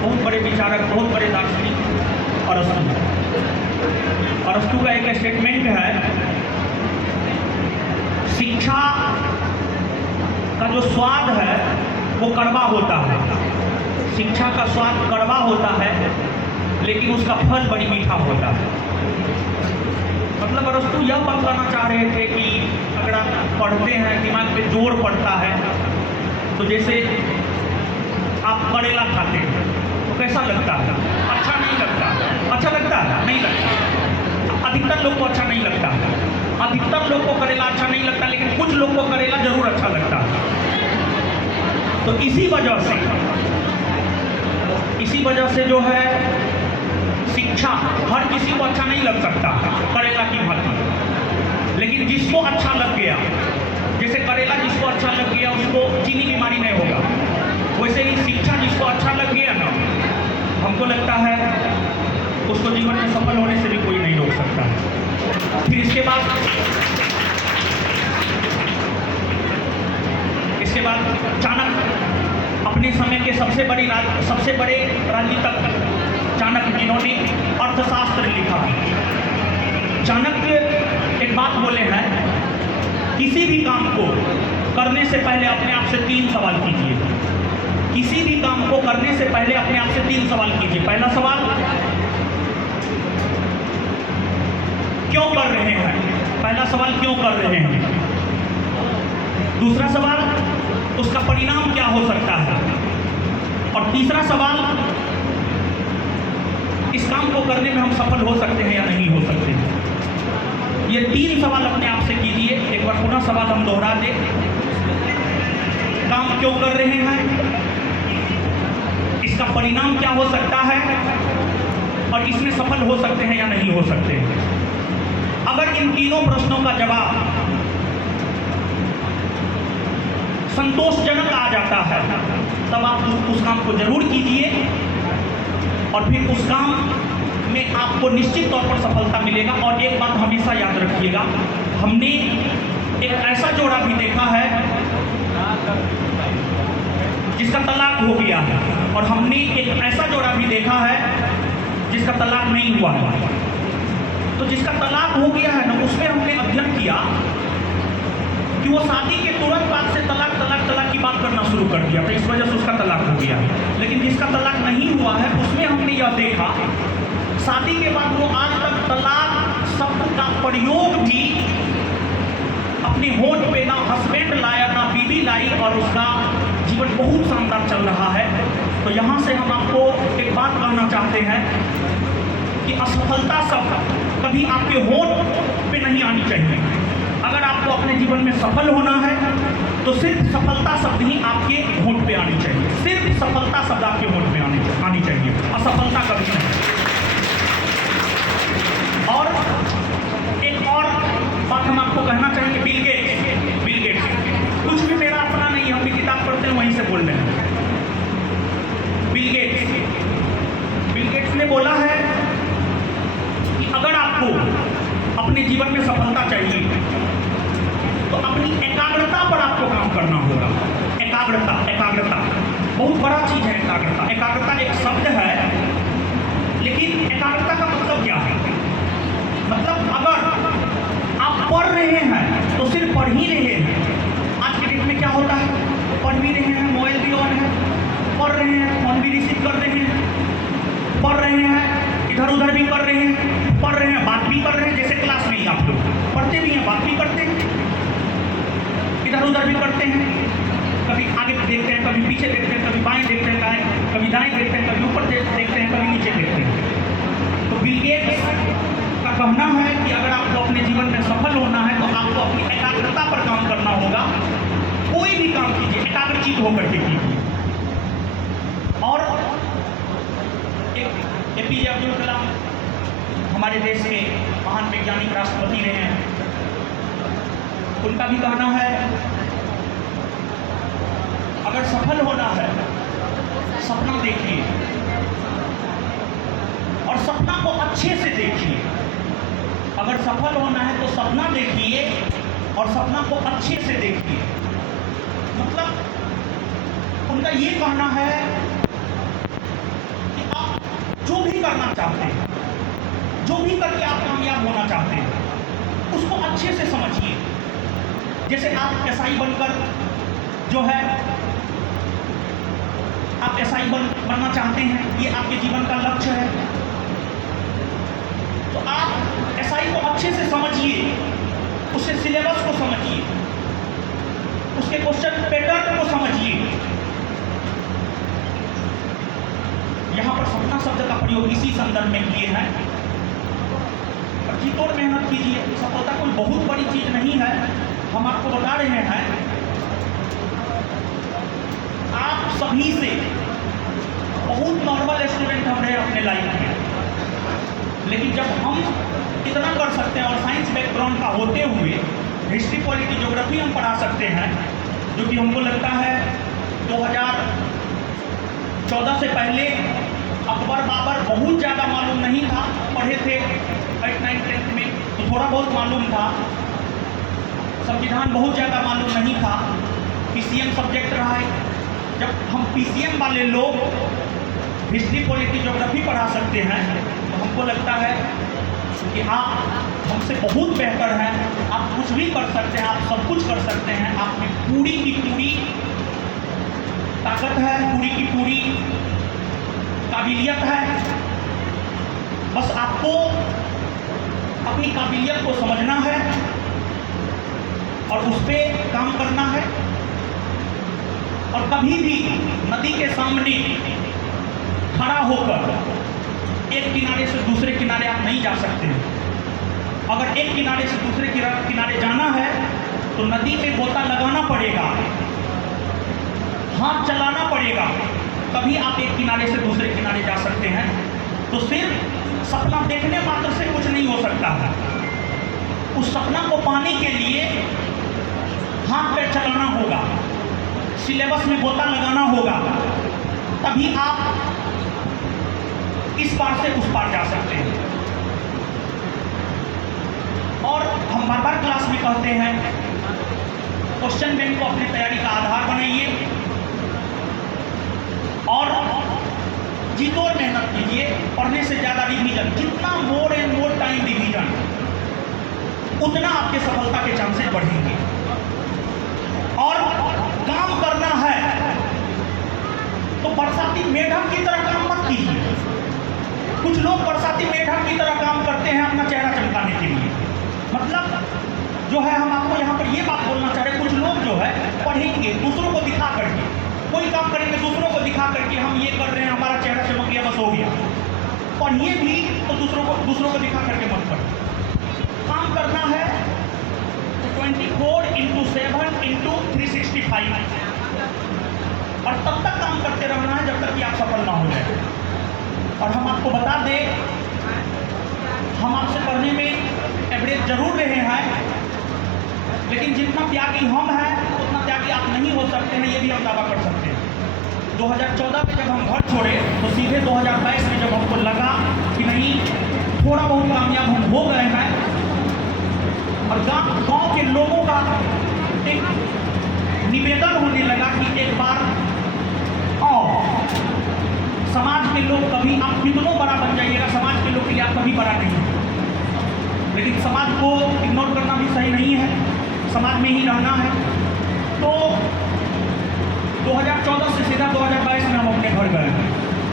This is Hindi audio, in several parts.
बहुत बड़े विचारक, बहुत बड़े दार्शनिक अरस्तु। अरस्तु का एक स्टेटमेंट है, शिक्षा का जो स्वाद है वो कड़वा होता है। शिक्षा का स्वाद कड़वा होता है, लेकिन उसका फल बड़ी मीठा होता है। मतलब अरस्तु यह बताना चाह रहे थे कि अगर आप पढ़ते हैं, दिमाग पे जोर पड़ता है, तो जैसे आप करेला खाते हैं तो कैसा लगता है? अच्छा नहीं लगता। अच्छा लगता है? नहीं लगता। अधिकतर लोग को अच्छा नहीं लगता। अधिकतर लोग को करेला अच्छा नहीं लगता, लेकिन कुछ लोग को करेला जरूर अच्छा लगता है। तो इसी वजह से जो है शिक्षा हर किसी को अच्छा नहीं लग सकता करेला की भांति, लेकिन जिसको अच्छा लग गया, जैसे करेला जिसको अच्छा लग गया उसको चीनी बीमारी नहीं होगा, वैसे ही शिक्षा जिसको अच्छा लग गया ना, हमको लगता है उसको जीवन में सफल होने से भी कोई नहीं रोक सकता। फिर इसके बाद चाणक्य, अपने समय के सबसे बड़े राजनीतिज्ञ चाणक्य, जिन्होंने अर्थशास्त्र लिखा। चाणक्य एक बात बोले हैं, किसी भी काम को करने से पहले अपने आप से 3 सवाल कीजिए। किसी भी काम को करने से पहले अपने आप से 3 सवाल कीजिए। पहला सवाल, क्यों कर रहे हैं? पहला सवाल, क्यों कर रहे हैं? दूसरा सवाल, उसका परिणाम क्या हो सकता है? और तीसरा सवाल, इस काम को करने में हम सफल हो सकते हैं या नहीं हो सकते। ये 3 सवाल अपने आप से कीजिए। एक बार पुनः सवाल हम दोहरा दें, काम क्यों कर रहे हैं, इसका परिणाम क्या हो सकता है, और इसमें सफल हो सकते हैं या नहीं हो सकते। अगर इन तीनों प्रश्नों का जवाब संतोषजनक आ जाता है, तब आप उस काम को जरूर कीजिए, और फिर उस काम में आपको निश्चित तौर पर सफलता मिलेगा। और एक बात हमेशा याद रखिएगा, हमने एक ऐसा जोड़ा भी देखा है जिसका तलाक हो गया है, और हमने एक ऐसा जोड़ा भी देखा है जिसका तलाक नहीं हुआ है। तो जिसका तलाक हो गया है ना, उसमें हमने अध्ययन किया कि वो शादी के तुरंत बाद से तलाक की बात करना शुरू कर दिया, तो इस वजह से उसका तलाक हो गया। लेकिन जिसका तलाक नहीं हुआ है, उसमें हमने यह देखा, शादी के बाद वो आज तक तलाक शब्द का प्रयोग भी अपने होठ पे ना हस्बैंड लाया ना बीवी लाई, और उसका जीवन बहुत शानदार चल रहा है। तो यहाँ से हम आपको एक बात कहना चाहते हैं कि असफलता शब्द कभी आपके होठ पे नहीं आनी चाहिए। अगर आपको अपने जीवन में सफल होना है तो सिर्फ सफलता शब्द ही आपके होंठ पे आनी चाहिए। सिर्फ सफलता शब्द आपके होंठ पे आनी चाहिए, असफलता कभी नहीं। और एक और बात हम आपको कहना चाहिए, बिल गेट्स कुछ भी मेरा अपना नहीं है, हम भी किताब पढ़ते हैं वहीं से बोल रहे हैं। बिल गेट्स ने बोला है कि अगर आपको अपने जीवन में सफलता चाहिए तो अपनी एकाग्रता पर आपको काम करना होगा। एकाग्रता बहुत बड़ा चीज है। एकाग्रता एक शब्द है, लेकिन एकाग्रता का मतलब क्या है? मतलब अगर आप पढ़ रहे हैं तो सिर्फ पढ़ ही रहे हैं। आज के डेट में क्या होता है, पढ़ भी रहे हैं, मोबाइल भी ऑन है, पढ़ रहे हैं, फोन भी रिसीव कर रहे हैं, पढ़ रहे हैं, इधर उधर भी कर रहे हैं, पढ़ रहे हैं, बात भी कर रहे हैं। जैसे क्लास में ही आप लोग पढ़ते भी हैं, बात भी करते हैं, इधर उधर भी करते हैं, कभी आगे देखते हैं, कभी पीछे देखते हैं, कभी बाएं देखते हैं, कभी दाएं देखते हैं, कभी ऊपर देखते हैं, कभी नीचे देखते हैं। तो बिल गेट्स का कहना है कि अगर आपको अपने जीवन में सफल होना है तो आपको अपनी एकाग्रता पर काम करना होगा। कोई भी काम कीजिए एकाग्रचित होकर के कीजिए। और एपीजे अब्दुल कलाम हमारे देश के महान वैज्ञानिक राष्ट्रपति रहे हैं, उनका भी कहना है अगर सफल होना है सपना देखिए, और सपना को अच्छे से देखिए। अगर सफल होना है तो सपना देखिए और सपना को अच्छे से देखिए। मतलब उनका ये कहना है भी करना चाहते हैं, जो भी करके आप कामयाब होना चाहते हैं, उसको अच्छे से समझिए। जैसे आप एसआई बनकर जो है आप एसआई बनना चाहते हैं, ये आपके जीवन का लक्ष्य है, तो आप एसआई को अच्छे से समझिए, उसके सिलेबस को समझिए, उसके क्वेश्चन पैटर्न को समझिए। यहां पर सपना शब्द का प्रयोग इसी संदर्भ में किए हैं। जी तोड़ मेहनत कीजिए, सफलता कोई बहुत बड़ी चीज नहीं है। हम आपको बता रहे हैं, आप सभी से बहुत नॉर्मल स्टूडेंट हम रहे अपने लाइफ में, लेकिन जब हम इतना कर सकते हैं और साइंस बैकग्राउंड का होते हुए हिस्ट्री, पॉलिटी, ज्योग्राफी हम पढ़ा सकते हैं, जो कि हमको लगता है 2014 से पहले अकबर बाबर बहुत ज़्यादा मालूम नहीं था, पढ़े थे 8, 9, 10 में तो थोड़ा बहुत मालूम था, संविधान बहुत ज़्यादा मालूम नहीं था, पीसीएम सब्जेक्ट रहा है। जब हम पीसीएम वाले लोग हिस्ट्री, पॉलिटी, ज्योग्राफी पढ़ा सकते हैं, तो हमको लगता है कि आप हमसे बहुत बेहतर हैं, आप कुछ भी कर सकते हैं, आप सब कुछ कर सकते हैं, आप में पूरी की पूरी ताकत है, पूरी की पूरी काबिलियत है। बस आपको अपनी काबिलियत को समझना है और उस पर काम करना है। और कभी भी नदी के सामने खड़ा होकर एक किनारे से दूसरे किनारे आप नहीं जा सकते। अगर एक किनारे से दूसरे किनारे जाना है तो नदी में गोता लगाना पड़ेगा, हाथ चलाना पड़ेगा, तभी आप एक किनारे से दूसरे किनारे जा सकते हैं। तो सिर्फ सपना देखने मात्र से कुछ नहीं हो सकता है, उस सपना को पाने के लिए हाथ पैर चलाना होगा, सिलेबस में गोता लगाना होगा, तभी आप इस पार से उस पार जा सकते हैं। और हम बार बार क्लास में कहते हैं, क्वेश्चन बैंक को अपनी तैयारी का आधार बनाइए और जीतो और मेहनत कीजिए। पढ़ने से ज़्यादा रिवीजन, जितना more and more time revision, उतना आपके सफलता के चांसेस बढ़ेंगे। और काम करना है तो बरसाती मेढक की तरह काम मत कीजिए। कुछ लोग बरसाती मेढक की तरह काम करते हैं अपना चेहरा चमकाने के लिए। मतलब जो है, हम आपको यहाँ पर ये बात बोलना चाह रहे हैं, कुछ लोग जो है पढ़ेंगे दूसरों को दिखा करके, कोई काम करेंगे दूसरों को दिखा करके, हम ये कर रहे हैं, हमारा चेहरा चमक गया, बस हो गया। पढ़िए भी तो दूसरों को दिखा करके मत पढ़िए। काम करना है तो 24/7/365 और तब तक काम करते रहना है जब तक कि आप सफल ना हो जाए। और हम आपको बता दें, हम आपसे पढ़ने में एवरेज जरूर रहे हैं, लेकिन जितना त्यागी हम हैं उतना त्यागी आप नहीं हो सकते हैं, ये भी हम दावा कर सकते हैं। 2014 में जब हम घर छोड़े तो सीधे 2022 में जब हमको लगा कि नहीं, थोड़ा बहुत कामयाब हम हो गए हैं, और गांव के लोगों का एक निवेदन होने लगा कि एक बार आओ, समाज के लोग, कभी आप कितनों बड़ा बन जाइएगा, समाज के लोग के लिए आप कभी बड़ा नहीं है। लेकिन समाज को इग्नोर करना भी सही नहीं है, समाज में ही रहना है। तो 2014 से सीधा 2022 में हम अपने घर गए।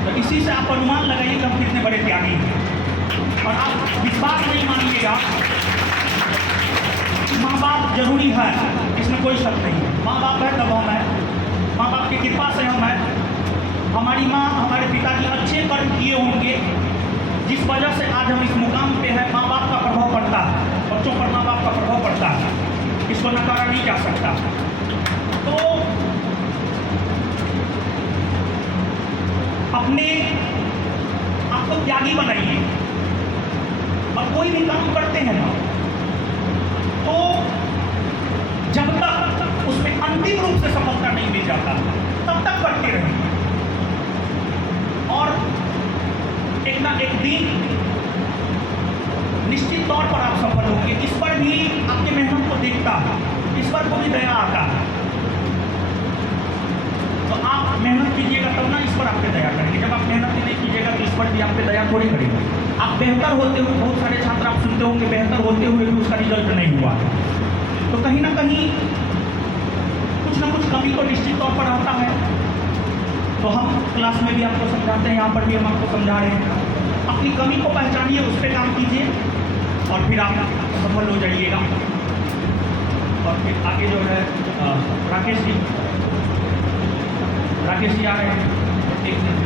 तो इसी से आप अनुमान लगाइए कि हम कितने बड़े त्यागी हैं। और आप विश्वास नहीं मानिएगा, माँ बाप जरूरी है, इसमें कोई शक नहीं है। माँ बाप है तब हम हैं, माँ बाप की कृपा से हम हैं। हमारी माँ, हमारे पिताजी अच्छे कर्म किए होंगे, जिस वजह से आज हम इस मुकाम पे हैं। माँ बाप का प्रभाव पड़ता है, बच्चों पर माँ बाप का प्रभाव पड़ता है, इसको नकारा नहीं जा सकता। तो अपने आपको त्यागी बनाइए, और कोई भी काम करते हैं ना, तो जब तक उसमें अंतिम रूप से सफलता नहीं मिल जाता तब तक करते रहें, और एक ना एक दिन निश्चित तौर पर आप सफल होंगे। इस पर भी आपकी मेहनत को देखता है, इस पर को भी दया आता है। तो आप मेहनत कीजिएगा तब ना इस पर आपके दया करेंगे। जब आप मेहनत नहीं कीजिएगा तो इस पर ईश्वर जी आप पे दया थोड़ी करेगा। आप बेहतर होते हुए, बहुत सारे छात्र आप सुनते होंगे बेहतर होते हुए भी उसका रिजल्ट नहीं हुआ, तो कहीं ना कहीं कुछ ना कुछ कमी तो निश्चित तौर पर आता है। तो हम क्लास में भी आपको समझाते हैं, यहाँ पर भी हम आपको समझा रहे हैं। अपनी कमी को पहचानिए, उस पर काम कीजिए और फिर आप सफल हो जाइएगा। और फिर आगे जो है राकेश जी आ रहे हैं। एक मिनट।